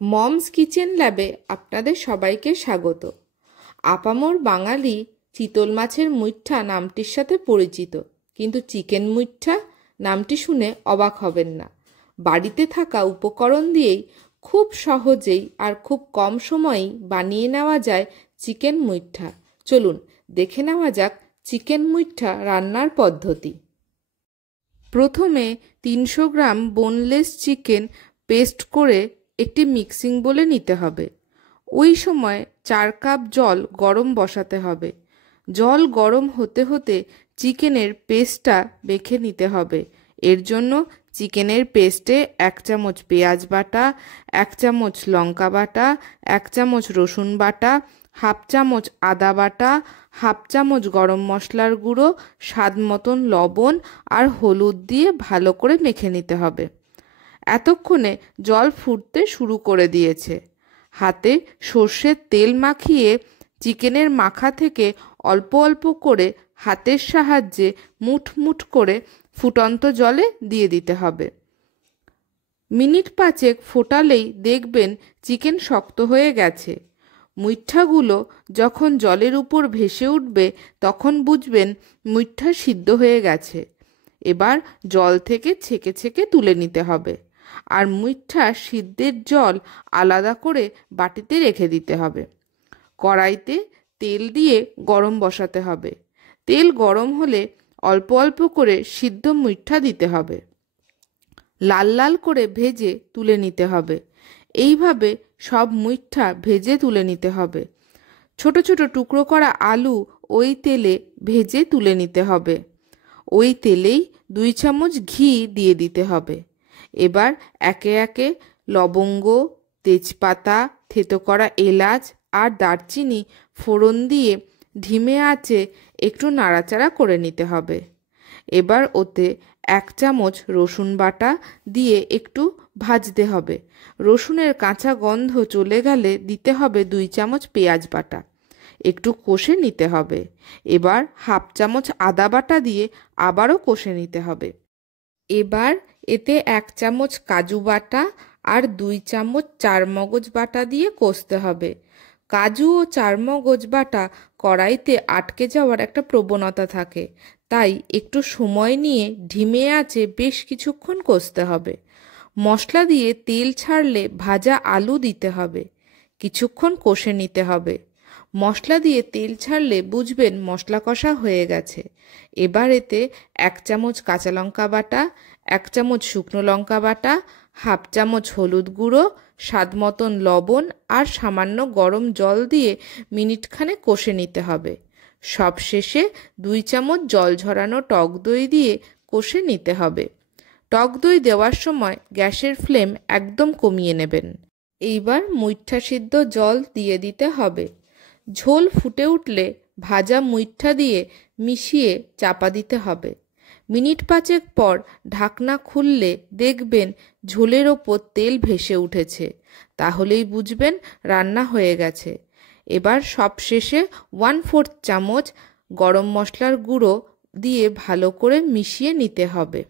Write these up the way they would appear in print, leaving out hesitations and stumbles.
Moms kitchen ল্যাবে আপনাদের সবাইকে স্বাগত। আপামর বাঙালি চিতল মাছের মুইঠা নামটির সাথে পরিচিত, কিন্তু চিকেন মুইঠা নামটি শুনে অবাক হবেন না। বাড়িতে থাকা উপকরণ দিয়েই খুব সহজেই আর খুব কম সময়েই বানিয়ে নেওয়া যায় চিকেন মুইঠা। চলুন দেখে নেওয়া যাক চিকেন মুইঠা রান্নার পদ্ধতি। প্রথমে 300 গ্রাম বোনলেস চিকেন পেস্ট করে একটি মিক্সিং বোলে নিতে হবে। ওই সময় 4 কাপ জল গরম বসাতে হবে। জল গরম হতে হতে চিকেনের পেস্টটা মেখে নিতে হবে। এর জন্য চিকেনের পেস্টে 1 চামচ পেঁয়াজ বাটা, 1 চামচ লঙ্কা বাটা, 1 চামচ রসুন বাটা, হাফ চামচ আদা বাটা, হাফ চামচ গরম মশলার গুঁড়ো, স্বাদ মতন লবণ আর হলুদ দিয়ে ভালো করে মেখে নিতে হবে। এতক্ষণে জল ফুটতে শুরু করে দিয়েছে। হাতে সর্ষের তেল মাখিয়ে চিকেনের মাখা থেকে অল্প অল্প করে হাতের সাহায্যে মুঠ মুঠ করে ফুটন্ত জলে দিয়ে দিতে হবে। মিনিট 5 ফোটালেই দেখবেন চিকেন শক্ত হয়ে গেছে। মুইঠাগুলো যখন জলের উপর ভেসে উঠবে তখন বুঝবেন মুইঠা সিদ্ধ হয়ে গেছে। এবার জল থেকে ছেঁকে ছেঁকে তুলে নিতে হবে, আর মুইঠা সিদ্ধের জল আলাদা করে বাটিতে রেখে দিতে হবে। কড়াইতে তেল দিয়ে গরম বসাতে হবে। তেল গরম হলে অল্প অল্প করে সিদ্ধ মুইঠা দিতে হবে। লাল লাল করে ভেজে তুলে নিতে হবে। এইভাবে সব মুইঠা ভেজে তুলে নিতে হবে। ছোট ছোট টুকরো করা আলু ওই তেলে ভেজে তুলে নিতে হবে। ওই তেলেই 2 চামচ ঘি দিয়ে দিতে হবে। এবার একে একে লবঙ্গ, তেজপাতা, থেতো করা এলাচ আর দারচিনি ফোড়ন দিয়ে ধিমে আঁচে একটু নাড়াচাড়া করে নিতে হবে। এবার ওতে 1 চামচ রসুন বাটা দিয়ে একটু ভাজতে হবে। রসুনের কাঁচা গন্ধ চলে গেলে দিতে হবে 2 চামচ পেঁয়াজ বাটা। একটু কষে নিতে হবে। এবার হাফ চামচ আদা বাটা দিয়ে আবারও কষে নিতে হবে। এবার এতে 1 চামচ কাজু বাটা আর 2 চামচ চারমগজ বাটা দিয়ে কষতে হবে। কাজু ও চারমগজ বাটা কড়াইতে আটকে যাওয়ার একটা প্রবণতা থাকে, তাই একটু সময় নিয়ে ধিমে আঁচে বেশ কিছুক্ষণ কষতে হবে। মশলা দিয়ে তেল ছাড়লে ভাজা আলু দিতে হবে। কিছুক্ষণ কষে নিতে হবে। মশলা দিয়ে তেল ছাড়লে বুঝবেন মশলা কষা হয়ে গেছে। এবার এতে 1 চামচ কাঁচা লঙ্কা বাটা, 1 চামচ শুকনো লঙ্কা বাটা, হাফ চামচ হলুদ গুঁড়ো, স্বাদ মতন লবণ আর সামান্য গরম জল দিয়ে মিনিটখানেক কষে নিতে হবে। সবশেষে 2 চামচ জল ঝরানো টক দই দিয়ে কষে নিতে হবে। টক দই দেওয়ার সময় গ্যাসের ফ্লেম একদম কমিয়ে নেবেন। এইবার মুইঠা সিদ্ধ জল দিয়ে দিতে হবে। ঝোল ফুটে উঠলে ভাজা মুইঠা দিয়ে মিশিয়ে চাপা দিতে হবে। মিনিট 5 পর ঢাকনা খুললে দেখবেন ঝোলের ওপর তেল ভেসে উঠেছে। তাহলেই বুঝবেন রান্না হয়ে গেছে। এবার সবশেষে 1/4 চামচ গরম মশলার গুঁড়ো দিয়ে ভালো করে মিশিয়ে নিতে হবে।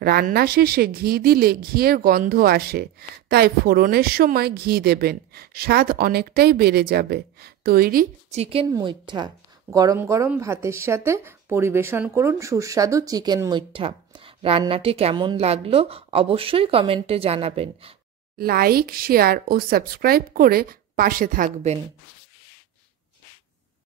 রান্না শেষে ঘি দিলে ঘিয়ের গন্ধ আসে, তাই ফোড়নের সময় ঘি দেবেন। স্বাদ অনেকটাই বেড়ে যাবে। তৈরি চিকেন মুইঠা। গরম গরম ভাতের সাথে পরিবেশন করুন সুস্বাদু চিকেন মুইঠা। রান্নাটি কেমন লাগলো অবশ্যই কমেন্টে জানাবেন। লাইক, শেয়ার ও সাবস্ক্রাইব করে পাশে থাকবেন।